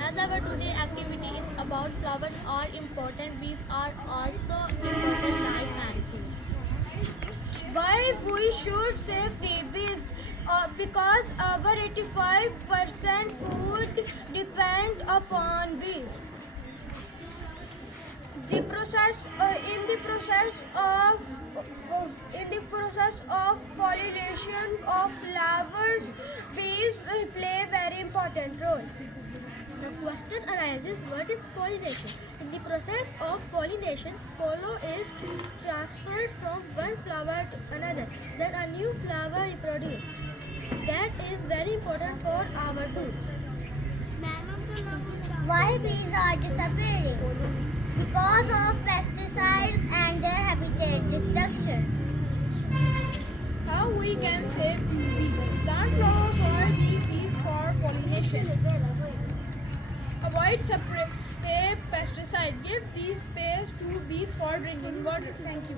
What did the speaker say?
As our today activity is about flowers are important, bees are also important life and food. Why we should save the bees? Because our 85% food depend upon bees. The process in the process of pollination of flowers, bees will play a very important role. The question arises, what is pollination? In the process of pollination, pollen is transferred from one flower to another. Then a new flower is produced. That is very important for our food. Why bees are disappearing? Because of pesticides and their habitat destruction. How we can save these bees? Plant flowers or the bees for pollination. Avoid separate pesticide. Give these space to bees for drinking water. Thank you.